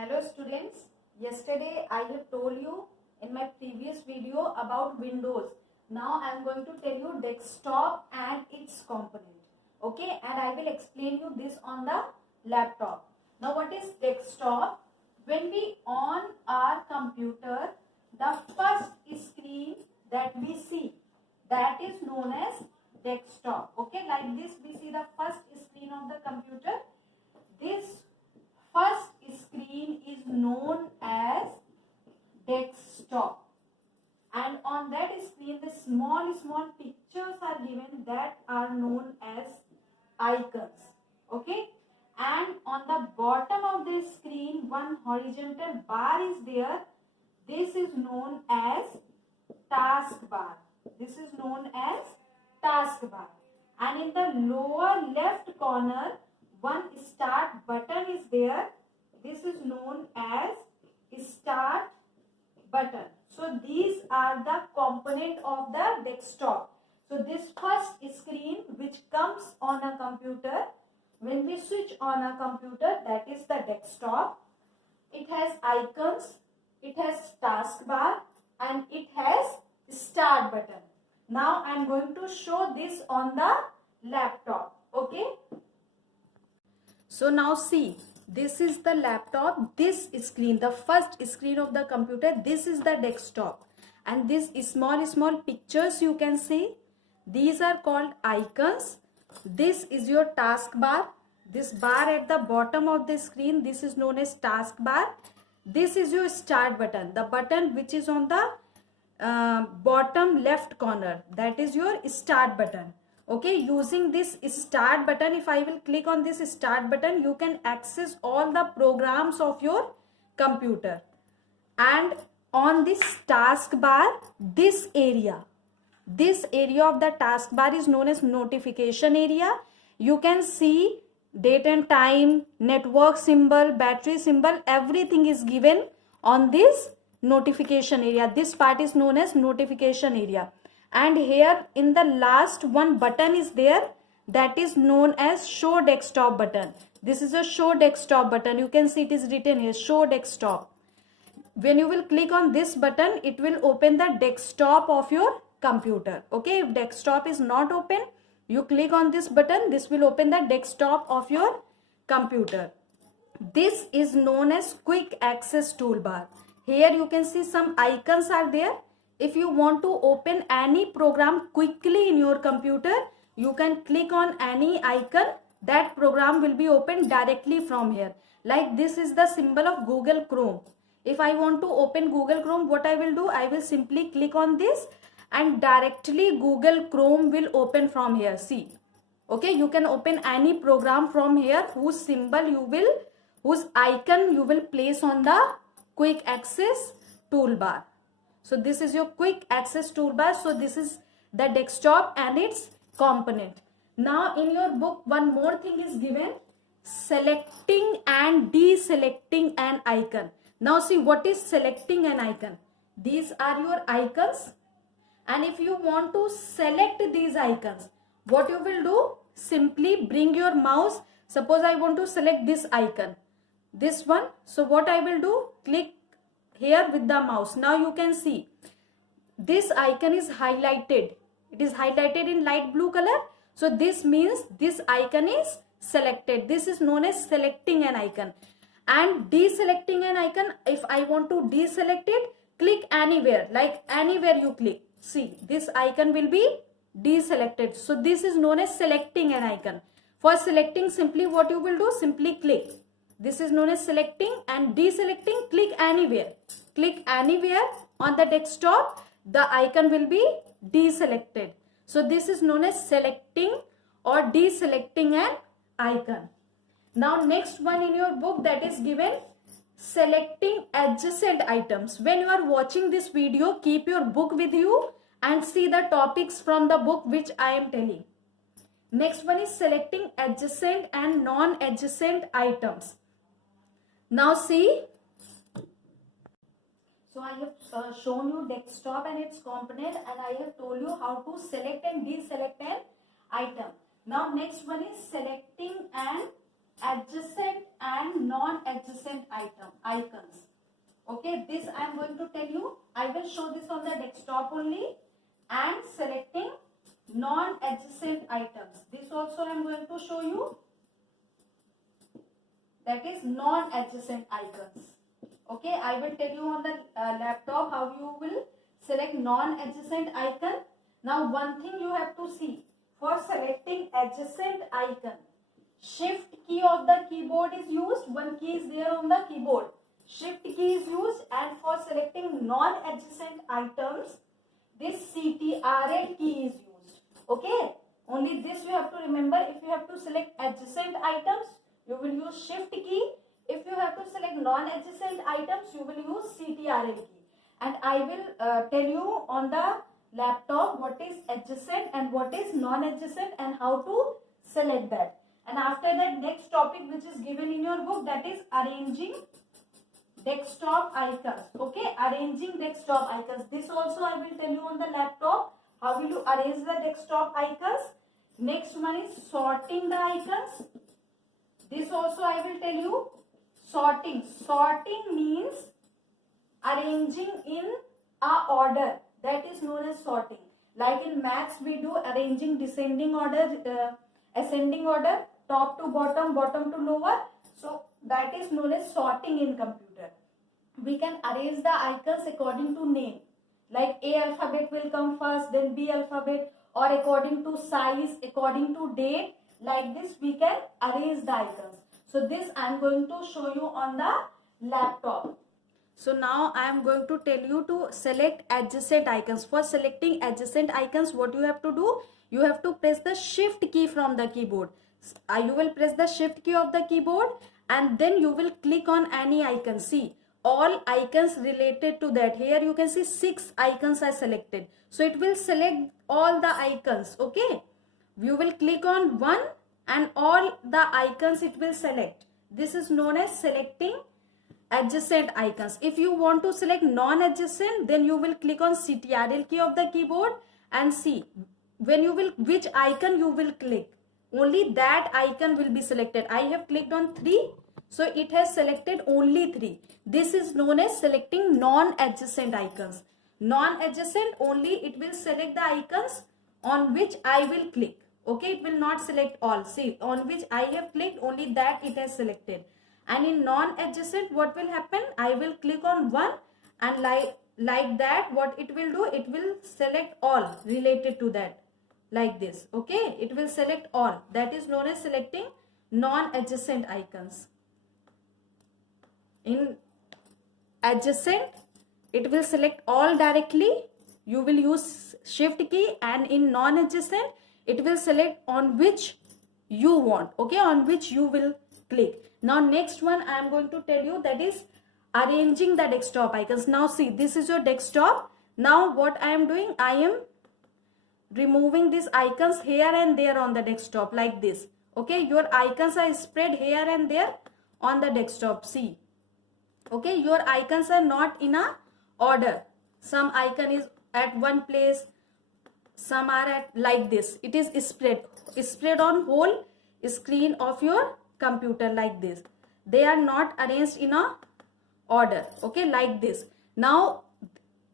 Hello students, yesterday I have told you in my previous video about Windows. Now I am going to tell you desktop and its component. Okay, and I will explain you this on the laptop. Now what is desktop? When we on our computer, the first screen that we see, that is known as desktop. Okay, like this we see the first screen of the computer. This first screen is known as desktop, and on that screen the small pictures are given that are known as icons. Okay, and on the bottom of the screen one horizontal bar is there. This is known as taskbar. This is known as taskbar, and in the lower left corner one start button is there. This is known as start button. So these are the component of the desktop. So this first screen which comes on a computer, when we switch on a computer, that is the desktop. It has icons, it has taskbar, and it has start button. Now I am going to show this on the laptop. Okay. So now see, this is the laptop, this screen, the first screen of the computer, this is the desktop, and this small pictures you can see, these are called icons. This is your taskbar. This bar at the bottom of the screen, this is known as taskbar. This is your start button, the button which is on the bottom left corner, that is your start button. Okay, using this start button, if I will click on this start button, you can access all the programs of your computer. And on this taskbar, this area of the taskbar is known as notification area. You can see date and time, network symbol, battery symbol, everything is given on this notification area. This part is known as notification area. And here in the last one button is there, that is known as show desktop button. This is a show desktop button. You can see it is written here, show desktop. When you will click on this button, it will open the desktop of your computer. Okay, if desktop is not open, you click on this button, this will open the desktop of your computer. This is known as quick access toolbar. Here you can see some icons are there. If you want to open any program quickly in your computer, you can click on any icon. That program will be opened directly from here. Like this is the symbol of Google Chrome. If I want to open Google Chrome, what I will do? I will simply click on this and directly Google Chrome will open from here. See. Okay, you can open any program from here whose icon you will place on the quick access toolbar. So this is your quick access toolbar. So this is the desktop and its component. Now in your book one more thing is given, selecting and deselecting an icon. Now see, what is selecting an icon? These are your icons, and if you want to select these icons, what you will do? Simply bring your mouse. Suppose I want to select this icon, this one. So what I will do? Click here with the mouse. Now you can see this icon is highlighted. It is highlighted in light blue color. So this means this icon is selected. This is known as selecting an icon. And deselecting an icon, if I want to deselect it, click anywhere, like anywhere you click. See, this icon will be deselected. So this is known as selecting an icon. For selecting, simply what you will do? Simply click. This is known as selecting, and deselecting, click anywhere. Click anywhere on the desktop, the icon will be deselected. So this is known as selecting or deselecting an icon. Now next one in your book, that is given selecting adjacent items. When you are watching this video, keep your book with you and see the topics from the book which I am telling. Next one is selecting adjacent and non-adjacent items. Now see, so I have shown you desktop and its component, and I have told you how to select and deselect an item. Now next one is selecting and adjacent and non-adjacent icons. Okay, this I am going to tell you. I will show this on the desktop only, and selecting non-adjacent items. This also I am going to show you. That is non-adjacent icons. Okay, I will tell you on the laptop how you will select non-adjacent icon. Now one thing you have to see, for selecting adjacent icon, shift key of the keyboard is used. One key is there on the keyboard. Shift key is used, and for selecting non-adjacent items, this CTRL key is used. Okay, only this you have to remember. If you have to select adjacent items, you will use shift key. If you have to select non-adjacent items, you will use CTRL key. And I will tell you on the laptop what is adjacent and what is non-adjacent and how to select that. And after that, next topic which is given in your book, that is arranging desktop icons. Okay, arranging desktop icons. This also I will tell you on the laptop. How will you arrange the desktop icons? Next one is sorting the icons. This also I will tell you. Sorting. Sorting means arranging in a order. That is known as sorting. Like in maths we do arranging descending order, ascending order, top to bottom, bottom to lower. So that is known as sorting in computer. We can arrange the icons according to name. Like A alphabet will come first, then B alphabet, or according to size, according to date. Like this we can arrange the icons. So this I am going to show you on the laptop. So now I am going to tell you to select adjacent icons. For selecting adjacent icons, what you have to do? You have to press the shift key from the keyboard. You will press the shift key of the keyboard, and then you will click on any icon. See, all icons related to that. Here you can see 6 icons are selected. So it will select all the icons. Okay. You will click on one and all the icons it will select. This is known as selecting adjacent icons. If you want to select non-adjacent, then you will click on CTRL key of the keyboard and see when you will, which icon you will click. Only that icon will be selected. I have clicked on 3. So it has selected only 3. This is known as selecting non-adjacent icons. Non-adjacent, only it will select the icons on which I will click. Okay, it will not select all. See, on which I have clicked, only that it has selected. And in non-adjacent, what will happen? I will click on one, and like that, what it will do? It will select all related to that. Like this. Okay, it will select all. That is known as selecting non-adjacent icons. In adjacent, it will select all directly. You will use shift key, and in non-adjacent, it will select on which you want. Okay, on which you will click. Now next one I am going to tell you, that is arranging the desktop icons. Now see, this is your desktop. Now what I am doing, I am removing these icons here and there on the desktop like this. Okay, your icons are spread here and there on the desktop. See, okay, your icons are not in a order. Some icon is at one place, some are at like this. It is spread on whole screen of your computer like this. They are not arranged in a order. Okay, like this. Now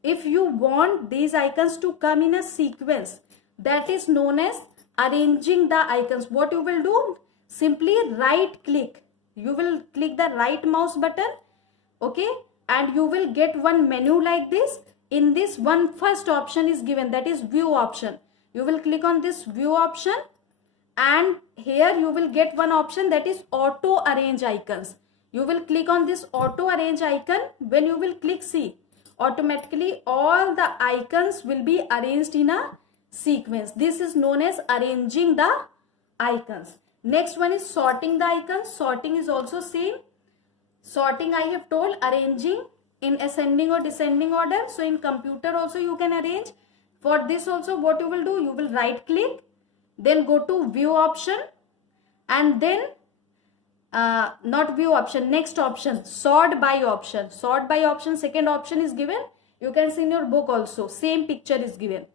if you want these icons to come in a sequence, that is known as arranging the icons. What you will do? Simply right click. You will click the right mouse button. Okay, and you will get one menu like this. In this one, first option is given, that is view option. You will click on this view option, and here you will get one option, that is auto arrange icons. You will click on this auto arrange icon. When you will click, see, automatically all the icons will be arranged in a sequence. This is known as arranging the icons. Next one is sorting the icons. Sorting is also same. Sorting I have told, arranging in ascending or descending order. So in computer also you can arrange. For this also what you will do, you will right click, then go to view option, and then not view option, next option, sort by option. Sort by option, second option is given. You can see in your book also, same picture is given.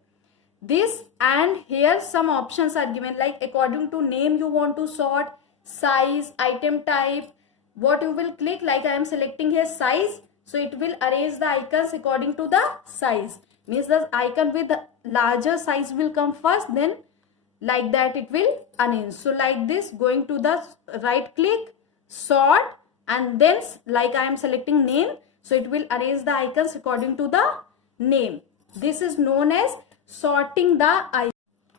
This, and here some options are given, like according to name you want to sort, size, item type, what you will click, like I am selecting here size, so it will arrange the icons according to the size. Means the icon with the larger size will come first, then like that it will arrange. So like this, going to the right click, sort, and then like I am selecting name, so it will arrange the icons according to the name. This is known as sorting the icons.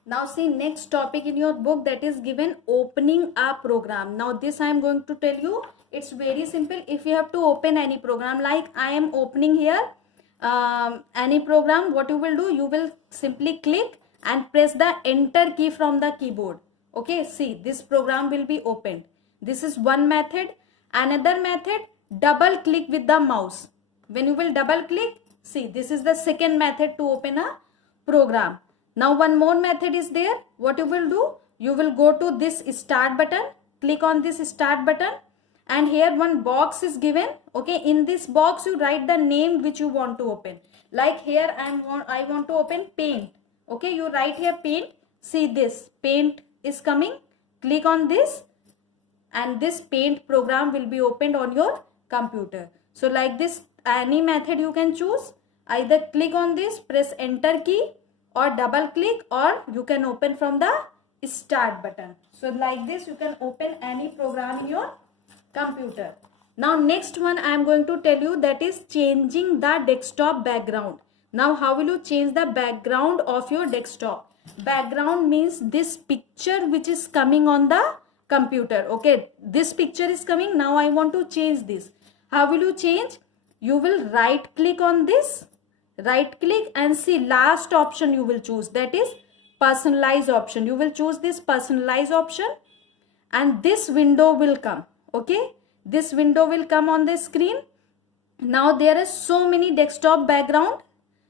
Now see next topic in your book, that is given opening a program. Now this I am going to tell you, it's very simple. If you have to open any program, like I am opening here any program, what you will do, you will simply click and press the enter key from the keyboard. Okay, see this program will be opened. This is one method. Another method, double click with the mouse. When you will double click, see this is the second method to open a program. Now one more method is there. What you will do, you will go to this start button, click on this start button, and here one box is given. Okay, in this box you write the name which you want to open. Like here I want to open paint. Okay, you write here paint. See this paint is coming. Click on this and this paint program will be opened on your computer. So like this, any method you can choose. Either click on this, press enter key, or double click, or you can open from the start button. So like this you can open any program in your computer. Now next one I am going to tell you, that is changing the desktop background. Now how will you change the background of your desktop? Background means this picture which is coming on the computer. Okay, this picture is coming. Now I want to change this. How will you change? You will right click on this, right click, and see last option you will choose, that is personalize option. You will choose this personalize option and this window will come. Okay, this window will come on the screen. Now there is so many desktop background.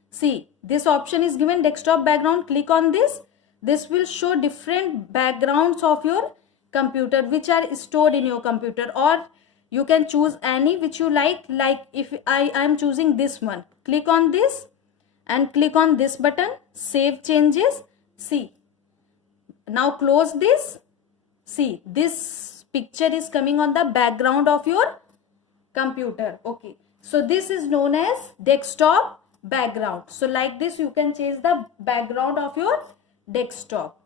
See this option is given desktop background. Click on this. This will show different backgrounds of your computer which are stored in your computer, or you can choose any which you like. Like if I am choosing this one, click on this and click on this button, save changes. See now close this. See this picture is coming on the background of your computer. Okay, so this is known as desktop background. So like this you can change the background of your desktop.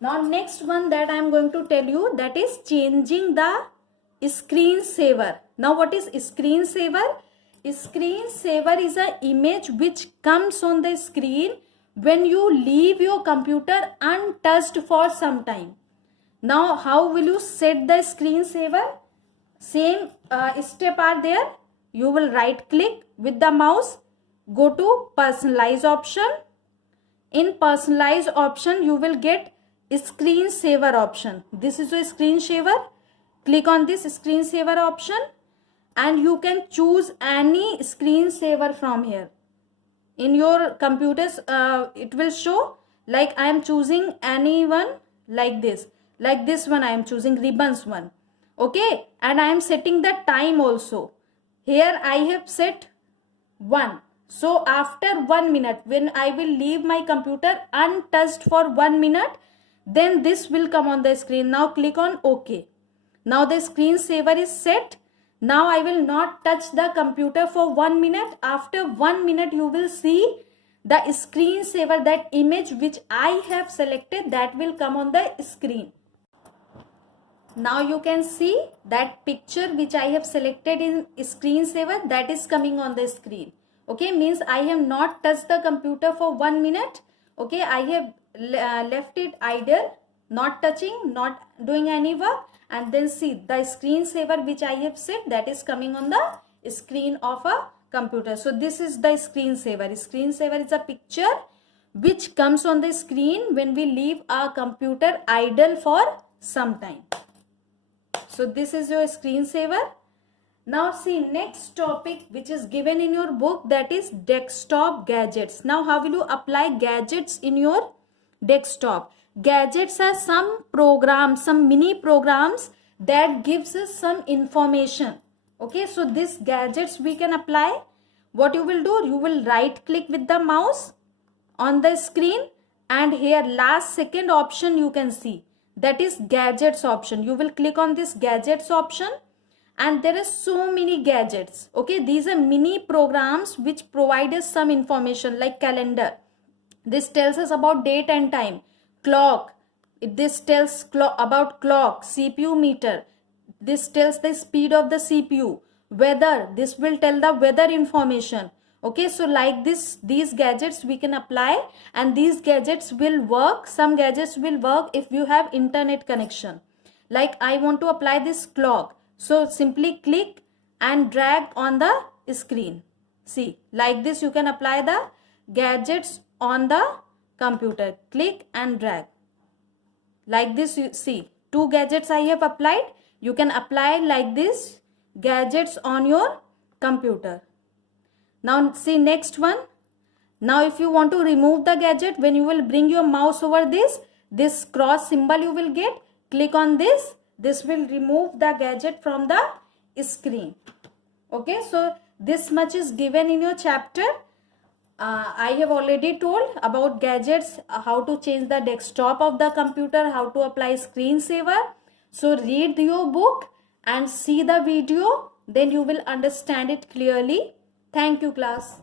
Now next one that I am going to tell you, that is changing the screensaver. Now what is screensaver? Screensaver is an image which comes on the screen when you leave your computer untouched for some time. Now how will you set the screensaver? Same step are there. You will right click with the mouse, go to personalize option. In personalize option you will get screensaver option. This is a screensaver. Click on this screensaver option and you can choose any screensaver from here. In your computers it will show, like I am choosing any one like this. Like this one I am choosing ribbons one. Okay, and I am setting the time also. Here I have set 1. So after 1 minute, when I will leave my computer untouched for 1 minute, then this will come on the screen. Now click on OK. Now the screensaver is set. Now I will not touch the computer for 1 minute. After 1 minute you will see the screensaver, that image which I have selected, that will come on the screen. Now you can see that picture which I have selected in screensaver, that is coming on the screen. Okay, means I have not touched the computer for 1 minute. Okay, I have left it idle, not touching, not doing any work, and then see the screensaver which I have set, that is coming on the screen of a computer. So this is the screensaver. Screensaver is a picture which comes on the screen when we leave our computer idle for some time. So this is your screensaver. Now see next topic which is given in your book, that is desktop gadgets. Now how will you apply gadgets in your desktop? Gadgets are some programs, some mini programs that gives us some information. Okay, so these gadgets we can apply. What you will do, you will right click with the mouse on the screen, and here last second option you can see, that is gadgets option. You will click on this gadgets option, and there are so many gadgets. Okay, these are mini programs which provide us some information like calendar. This tells us about date and time. Clock, this tells about clock. CPU meter, this tells the speed of the CPU. Weather, this will tell the weather information. Okay, so like this, these gadgets we can apply, and these gadgets will work. Some gadgets will work if you have internet connection. Like I want to apply this clock, so simply click and drag on the screen. See, like this you can apply the gadgets on the computer. Click and drag. Like this, you see, 2 gadgets I have applied. You can apply like this gadgets on your computer. Now see next one. Now if you want to remove the gadget, when you will bring your mouse over this cross symbol you will get, click on this. This will remove the gadget from the screen. Okay, so this much is given in your chapter. I have already told about gadgets, how to change the desktop of the computer, how to apply screensaver. So read your book and see the video, then you will understand it clearly. Thank you, class.